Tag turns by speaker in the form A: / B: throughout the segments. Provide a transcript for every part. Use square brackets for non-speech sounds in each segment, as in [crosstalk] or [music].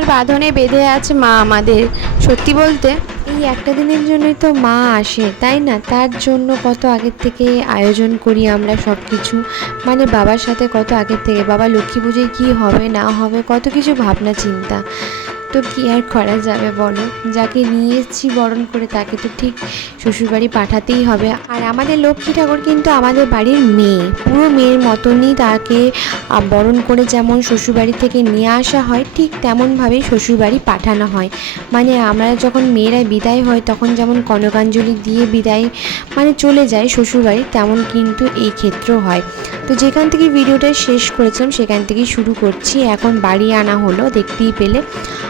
A: মায়ার বাঁধনে বেঁধে আছে মা আমাদের। সত্যি বলতে,
B: এই একটা দিনের জন্যই তো মা আসে, তাই না? তার জন্য কত আগের থেকে আয়োজন করি আমরা সব কিছু মানে বাবার সাথে কত আগের থেকে, বাবা লক্ষ্মী পুজোয় কী হবে, না হবে, কত কিছু ভাবনা চিন্তা তো কী আর করা যাবে বলো? যাকে নিয়ে এসেছি বরণ করে তাকে তো ঠিক শ্বশুরবাড়ি পাঠাতেই হবে। আর আমাদের লক্ষ্মী ঠাকুর কিন্তু আমাদের বাড়ির মেয়ে। পুরো মেয়ের মতনই তাকে বরণ করে যেমন শ্বশুরবাড়ি থেকে নিয়ে আসা হয়, ঠিক তেমনভাবেই শ্বশুরবাড়ি পাঠানো হয়। মানে আমরা যখন মেয়েরা বিদায় হয়, তখন যেমন কনকাঞ্জলি দিয়ে বিদায় মানে চলে যায় শ্বশুরবাড়ি, তেমন কিন্তু এই ক্ষেত্রেও হয়। তো যেখান থেকে ভিডিওটা শেষ করেছিলাম, সেখান থেকেই শুরু করছি। এখন বাড়ি আনা হলো, দেখতেই পেলে।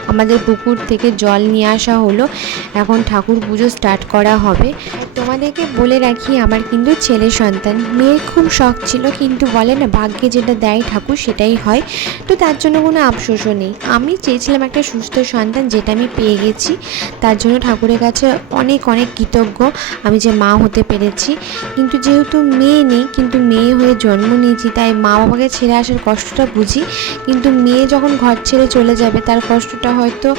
B: আমাদের পুকুর থেকে জল নিয়ে আসা হলো। এখন ঠাকুর পুজো স্টার্ট করা হবে। তোমাদেরকে বলে রাখি, আমার কিন্তু ছেলে সন্তান। মেয়ের খুব শখ ছিল, কিন্তু বলে না, ভাগ্যে যেটা দেয় ঠাকুর, সেটাই হয়। তো তার জন্য কোনো আফসোসও নেই। আমি চেয়েছিলাম একটা সুস্থ সন্তান, যেটা আমি পেয়ে গেছি। তার জন্য ঠাকুরের কাছে অনেক অনেক কৃতজ্ঞ। আমি যে মা হতে পেরেছি। কিন্তু যেহেতু মেয়ে নেই, কিন্তু মেয়ে হয়ে জন্ম নিয়েছি, তাই মা বাবাকে ছেড়ে আসার কষ্টটা বুঝি, কিন্তু মেয়ে যখন ঘর ছেড়ে চলে যাবে, তার কষ্টটা হয়তো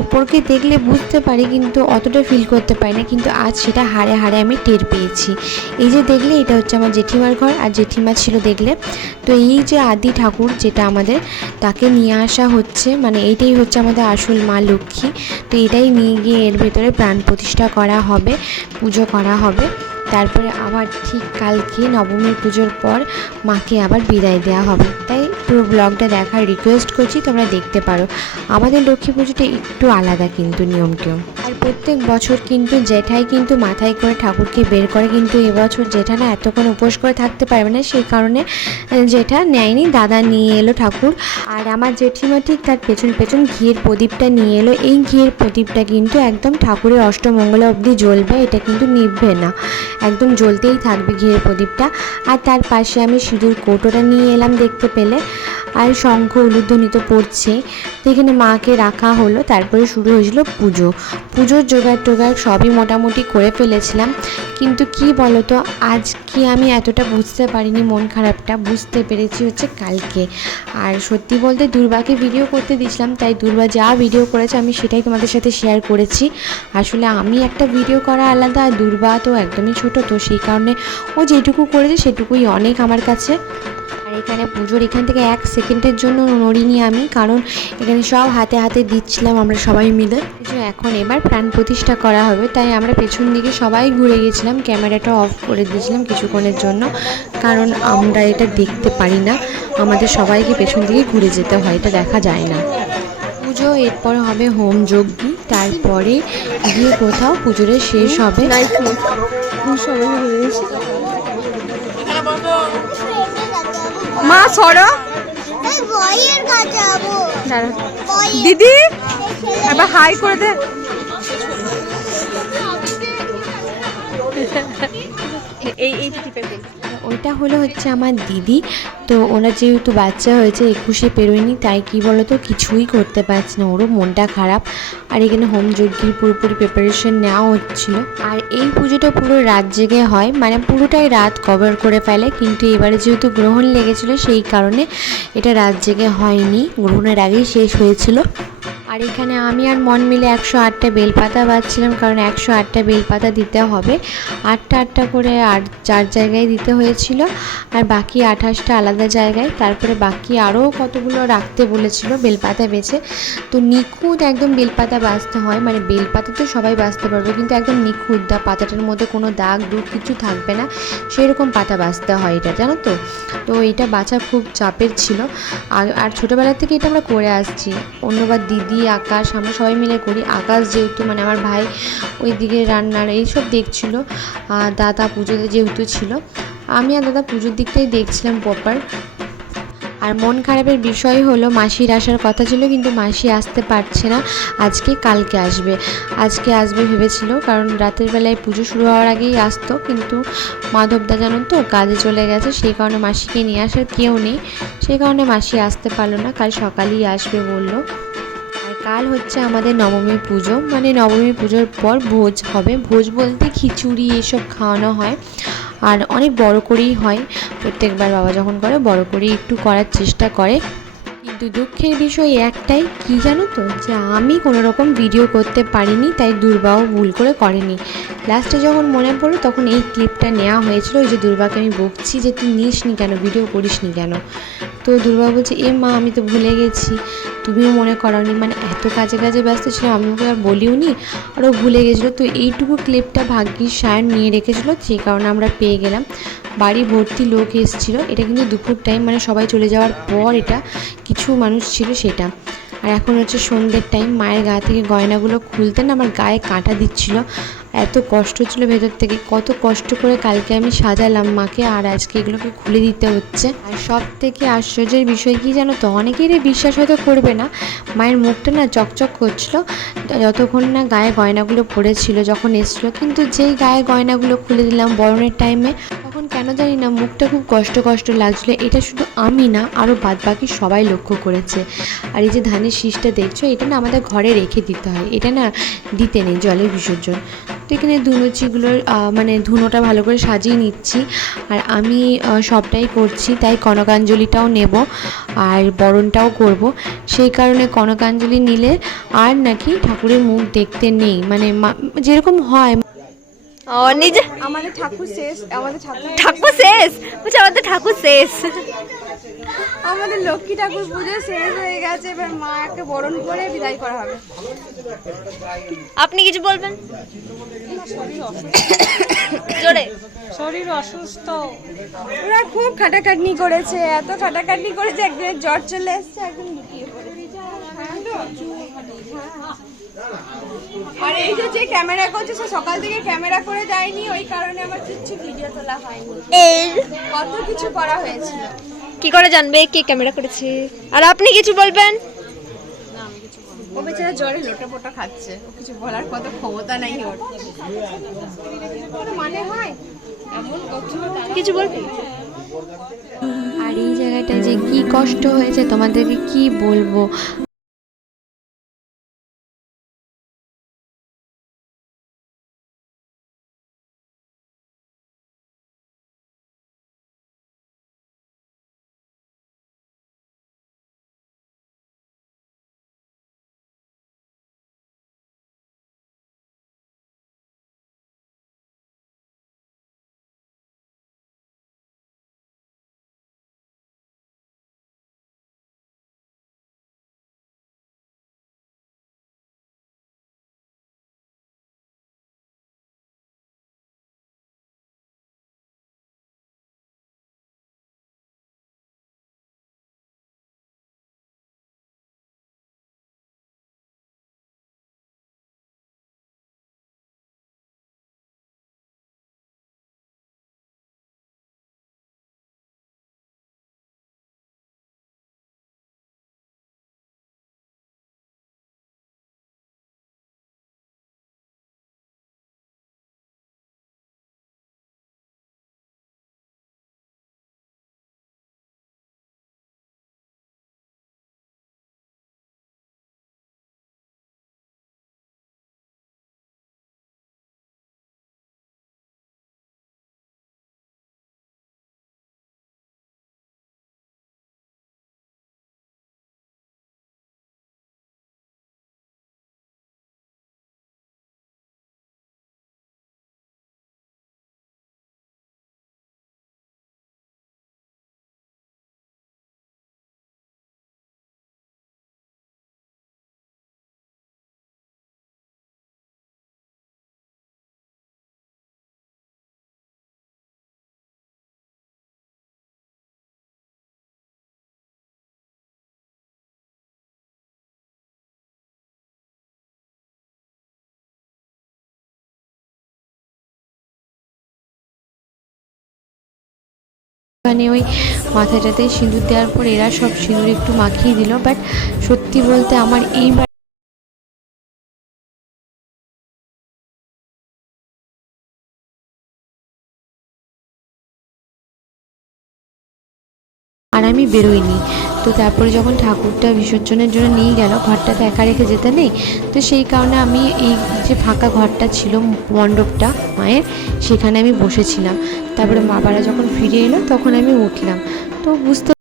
B: ওপরকে দেখলে বুঝতে পারি, কিন্তু অতটা ফিল করতে পারি না। কিন্তু আজ সেটা হাড়ে হাড়ে আমি টের পেয়েছি। এই যে দেখলে, এটা হচ্ছে আমার জেঠিমার ঘর, আর জেঠিমা ছিল দেখলে। তো এই যে আদি ঠাকুর, যেটা আমাদের, তাকে নিয়ে আসা হচ্ছে মানে এইটাই হচ্ছে আমাদের আসল মা লক্ষ্মী। তো এটাই নিয়ে গিয়ে এর ভেতরে প্রাণ প্রতিষ্ঠা করা হবে, পুজো করা হবে। তারপরে আবার ঠিক কালকে নবমী পুজোর পর মাকে আবার বিদায় দেওয়া হবে। তাই পুরো ব্লগটা দেখার রিকোয়েস্ট করছি, তোমরা দেখতে পারো। আমাদের লক্ষ্মী পুজোটা একটু আলাদা কিন্তু নিয়ম টিয়ম আর প্রত্যেক বছর কিন্তু জেঠাই কিন্তু মাথায় করে ঠাকুরকে বের করে, কিন্তু এবছর জেঠা না এতক্ষণ উপোস করে থাকতে পারবে না, সেই কারণে জেঠা নেয়নি, দাদা নিয়ে এলো ঠাকুর। আর আমার জেঠিমা ঠিক তার পেছন পেছন ঘিয়ের প্রদীপটা নিয়ে এলো। এই ঘিয়ের প্রদীপটা কিন্তু একদম ঠাকুরের অষ্টমঙ্গলা অবধি জ্বলবে, এটা কিন্তু নিভবে না। একদম জ্বলতেই থাকবে ঘিয়ের প্রদীপটা। আর তার পাশে আমি সিঁদুর কৌটোটা নিয়ে এলাম দেখতে পেলে। আর শঙ্খ উলুধ্বনিত পড়ছে। তো এখানে মাকে রাখা হলো, তারপরে শুরু হয়েছিল পুজো। পুজোর জোগাড় টোগাড় সবই মোটামুটি করে ফেলেছিলাম। কিন্তু কি বলতো, আজ কি আমি এতটা বুঝতে পারিনি মন খারাপটা, বুঝতে পেরেছি হচ্ছে কালকে। আর সত্যি বলতে দুর্বাকে ভিডিও করতে দিয়েছিলাম, তাই দুর্বা যা ভিডিও করেছে আমি সেটাই তোমাদের সাথে শেয়ার করেছি। আসলে আমি একটা ভিডিও করা আলাদা, আর দুর্বা তো একদমই ছোট, তো সেই কারণে ও যেটুকু করেছে সেটুকুই অনেক আমার কাছে। এখানে পুজোর এখান থেকে এক সেকেন্ডের জন্য নড়িনি আমি, কারণ এখানে সব হাতে হাতে দিচ্ছিলাম আমরা সবাই মিলে। এখন এবার প্রাণ প্রতিষ্ঠা করা হবে, তাই আমরা পেছন দিকে সবাই ঘুরে গেছিলাম, ক্যামেরাটা অফ করে দিয়েছিলাম কিছুক্ষণের জন্য, কারণ আমরা এটা দেখতে পারি না। আমাদের সবাইকে পেছন দিকে ঘুরে যেতে হয়, এটা দেখা যায় না। পুজো এরপর হবে হোম যজ্ঞি, তারপরে গিয়ে কোথাও পুজোরে শেষ হবে।
C: মা সরো। দিদি এবার হাই করে দে। এই এই টিপে
B: ওইটা হলো হচ্ছে আমার দিদি। তো ওনার যেহেতু বাচ্চা হয়েছে, একুশে পেরোয়নি, তাই কি বলো তো কিছুই করতে পারছে না। ওরও মনটা খারাপ। আর এখানে হোম যজ্ঞের পুরোপুরি প্রিপারেশন নেওয়া হচ্ছিল। আর এই পুজোটা পুরো রাত জেগে হয়। মানে পুরোটাই রাত কভার করে ফেলে। কিন্তু এবারে যেহেতু গ্রহণ লেগেছিল, সেই কারণে এটা রাত জেগে হয়নি। গ্রহণের আগেই শেষ হয়েছিল। আর এখানে আমি আর মন মিলে একশো আটটা বেলপাতা বাঁচছিলাম, কারণ একশো আটটা বেলপাতা দিতে হবে। আটটা আটটা করে আট চার জায়গায় দিতে হয়েছিল। আর বাকি আঠাশটা আলাদা জায়গায়। তারপরে বাকি আরও কতগুলো রাখতে বলেছিল বেলপাতা বেছে। তো নিখুঁত একদম বেলপাতা বাঁচতে হয়। মানে বেলপাতা তো সবাই বাঁচতে পারবে, কিন্তু একদম নিখুঁত দা, পাতাটার মধ্যে কোনো দাগ দুগ কিছু থাকবে না। সেরকম পাতা বাঁচতে হয় এটা, জানো তো? তো এটা বাছা খুব চাপের ছিল। আর আর ছোটোবেলা থেকে এটা আমরা করে আসছি। অন্যবার দিদি আকাশ, আমরা সবাই মিলে করি। আকাশ যেহেতু মানে আমার ভাই ওই দিকে রান্নার এইসব দেখছিল, আর দাদা পুজোতে যেহেতু ছিল, আমি আর দাদা পুজোর দিকটাই দেখছিলাম প্রপার আর মন খারাপের বিষয় হলো, মাসির আসার কথা ছিল, কিন্তু মাসি আসতে পারছে না। আজকে, কালকে আসবে। আজকে আসবে ভেবেছিল, কারণ রাতের বেলায় পুজো শুরু হওয়ার আগেই আসতো, কিন্তু মাধবদা জানো তো কাজে চলে গেছে, সেই কারণে মাসিকে নিয়ে আসার কেউ নেই। সেই কারণে মাসি আসতে পারল না, কাল সকালেই আসবে বলল। কাল হচ্ছে আমাদের নবমী পুজো। মানে নবমী পুজোর পর ভোজ হবে। ভোজ বলতে খিচুড়ি এসব খাওয়ানো হয়। আর অনেক বড় করেই হয়। প্রত্যেকবার বাবা যখন করে, বড় করেই একটু করার চেষ্টা করে। কিন্তু দুঃখের বিষয় একটাই, কি জানো তো? যে আমি কোনো রকম ভিডিও করতে পারিনি, তাই দুর্বাও ভুল করে করেনি। লাস্টে যখন মনে পড়ল, তখন এই ক্লিপটা নেওয়া হয়েছিল। ওই যে দুর্বাকে আমি বকছি যে, তুই নিস নি কেন? ভিডিও করিস নি কেন? তো দুর্বা বলছে, এ মা, আমি তো ভুলে গেছি। তুমিও মনে করাওনি মানে এত কাজে কাজে ব্যস্ত ছিলাম আমি ওকে আর বলিও নি আর ও ভুলে গেছিল। তো এইটুকু ক্লিপটা ভাগ্যিস সায়ন নিয়ে রেখেছিলো, যে কারণে আমরা পেয়ে গেলাম। বাড়ি ভর্তি লোক এসেছিল, এটা কিন্তু দুপুর টাইম মানে সবাই চলে যাওয়ার পর এটা, কিছু মানুষ ছিল সেটা। আর এখন হচ্ছে সন্ধ্যের টাইম মায়ের গা থেকে গয়নাগুলো খুলতে না, আমার গায়ে কাঁটা দিচ্ছিল। এত কষ্ট ছিল ভেতর থেকে, কত কষ্ট করে কালকে আমি সাজালাম মাকে, আর আজকে এগুলোকে খুলে দিতে হচ্ছে। আর সব থেকে আশ্চর্যের বিষয় কি জানো তো, অনেকেরই বিশ্বাস হয়তো করবে না। মায়ের মুখটা না চকচক করছিল, যতক্ষণ না গায়ে গয়নাগুলো পড়েছিল যখন এসছিলো, কিন্তু যেই গায়ে গয়নাগুলো খুলে দিলাম বরণের টাইমে কেন জানি না, মুখটা খুব কষ্ট কষ্ট লাগছিল। এটা শুধু আমি না আরও বাদবাকি সবাই লক্ষ্য করেছে। আর এই যে ধানের শীষটা দেখছ, এটা না আমাদের ঘরে রেখে দিতে হয়। এটা না দিতে নেই জলের বিসর্জন। তো এখানে ধুনুচিগুলোর মানে ধুনোটা ভালো করে সাজিয়ে নিচ্ছি। আর আমি সবটাই করছি, তাই কনকাঞ্জলিটাও নেব আর বরণটাও করব। সেই কারণে কনকাঞ্জলি নিলে আর নাকি ঠাকুরের মুখ দেখতে নেই। মানে যেরকম হয়
C: ও নিজে
A: আমাদের ঠাকুর শেষ আমাদের ঠাকুর
C: ঠাকুর শেষ? বলছে আমাদের ঠাকুর শেষ।
A: আমাদের লক্ষ্মী ঠাকুর পুজো শেষ হয়ে গেছে এবার মাকে বরণ করে বিদায় করা হবে।
C: আপনি কিছু বলবেন? জোরে।
D: শরীর অসুস্থ।
A: ওরা খুব খাটাখাটনি করেছে এত খাটাখাটনি করেছে একদিনের জ্বর চলে এসছে একদম লুকিয়ে আর এই যে যে ক্যামেরা করছে সে সকাল থেকে ক্যামেরা করে যায়নি ওই কারণে আমার কিচ্ছু ভিডিও তোলা হয়নি। কত কিছু করা হয়েছিল।
C: কি করে জানবে? কে ক্যামেরা করেছে? আর আপনি কিছু বলবেন?
A: ও বেচারা জ্বরে লোটা পোটা খাচ্ছে। ও কিছু বলার কত ক্ষমতা নাই ওর। মানে হয়
C: কিছু বলবেন
B: আর এই জায়গাটায় যে কি কষ্ট হয়েছে তোমাদেরকে কি বলব? মানে ওই মাথাটাতে সিঁদুর দেওয়ার পর এরা সব সিঁদুর একটু মাখিয়ে দিল বাট সত্যি বলতে আমার এইবার আমি বেরোইনি। তো তারপরে যখন ঠাকুরটা বিসর্জনের জন্য নিয়ে গেল ঘরটাতে একা রেখে যেতে নেই, তো সেই কারণে আমি এই যে ফাঁকা ঘরটা ছিল মণ্ডপটা, মায়ের, সেখানে আমি বসেছিলাম। তারপরে বাবারা যখন ফিরে এলো, তখন আমি উঠলাম। তো বুঝতে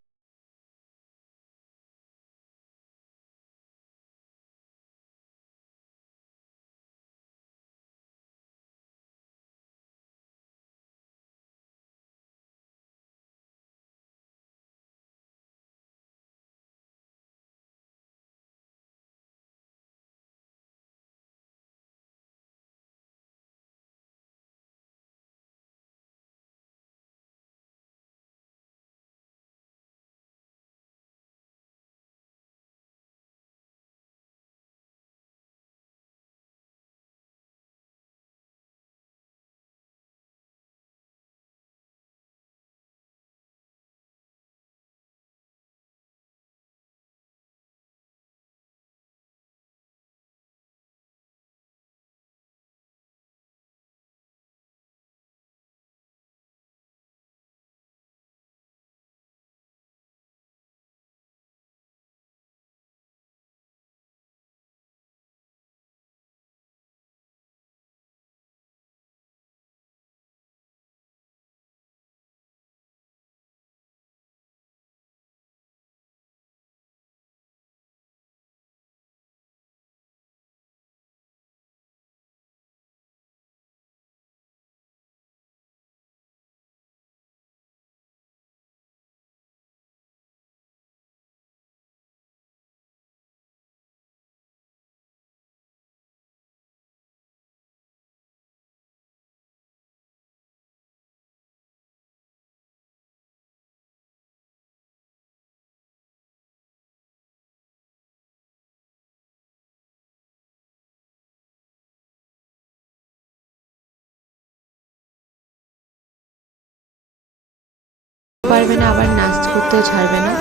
B: পারবে না আবার নাচ করতেও ছাড়বে না।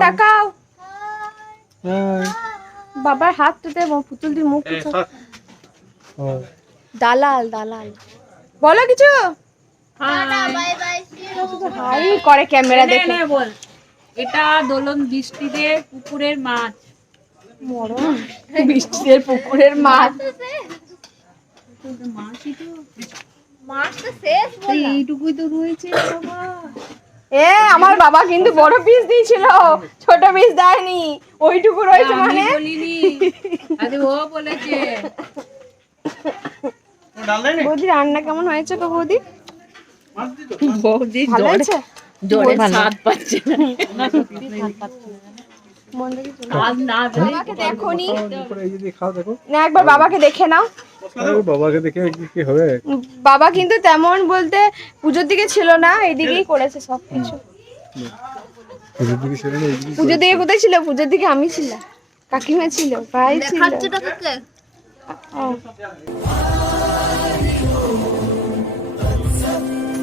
A: তাকাও। বাবার হাত তুতে পুতুল দিয়ে মুখ দালাল দালাল। বলো কিছু? হাই করে ক্যামেরা দেখে।
D: বল। এটা দোলন বৃষ্টিতে পুকুরের মাছ।
A: মরণ। পুকুরের মাছ। [laughs]
E: মাছ তো শেষ
D: এইটুকুই তো রয়েছে বাবা।
A: এ আমার বাবা কিন্তু বড় পিস দিয়েছিল। ছোট পিস দেয়নি। ওইটুকু রয়েছে মানে।
D: আরে ও বলেছে।
A: বৌদি রান্না কেমন হয়েছে তো বৌদি?
D: বৌদি
A: ভালো হয়েছে?
D: জোরে স্বাদ পাচ্ছে না। না
A: বাবাকে দেখোনি
F: এই যদি খাও দেখো।
A: না একবার বাবাকে দেখে নাও।
F: বাবাকে দেখে কি কি হবে?
A: বাবা কিন্তু তেমন বলতে পুজোর দিকে ছিল না এইদিকেই করেছে সব কিছু
F: পুজোর দিকে ছিল না এইদিকে
A: পুজোর দিকে কোথায় ছিল? পুজোর দিকে আমি ছিলাম। কাকিমা ছিল ভাই ছিল।